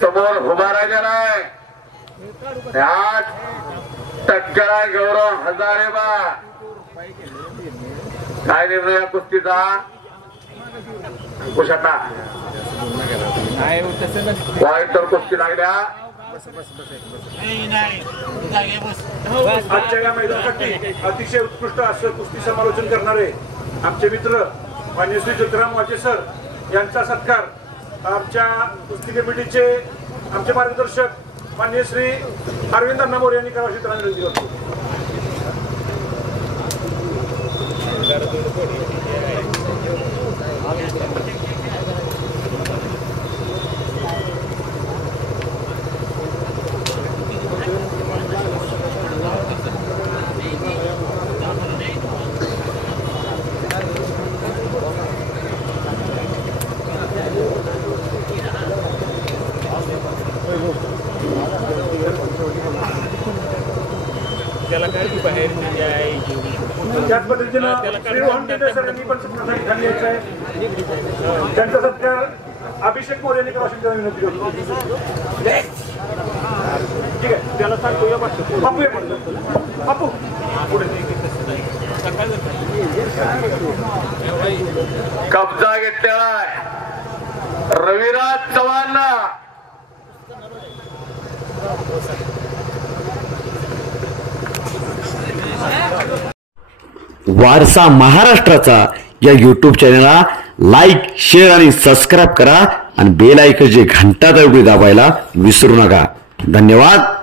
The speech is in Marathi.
समोर उभा राहिलेला आहे त्यात टक्कर गौरव हजारे बा काय निर्णय कुस्तीचा कुशता तर कुस्ती लागल्या आजच्या या मैदानासाठी अतिशय उत्कृष्ट असं कुस्ती समालोचन करणारे आमचे मित्र मान्य श्री ज्योतिराम वाचे सर यांचा सत्कार आमच्या कुस्ती कमिटीचे आमचे मार्गदर्शक मान्य श्री अरविंद अण्णा मोरे यांनी करावी अशी विनंती करतो. त्याच पद्धतीनं श्री रोहन टेंडे सर यांनी पण खाली यायचं आहे. त्यांचा सत्कार अभिषेक मोरे यांनी करावी अशी विनंती करतो. ठीक आहे त्याला सांगतो बापू कब्जा घेतलेला रविराज चव्हाण वारसा महाराष्ट्राचा या YouTube चॅनलला लाईक शेअर आणि सबस्क्राईब करा आणि बेल आयकॉनची घंटा दाबायला विसरू नका. धन्यवाद.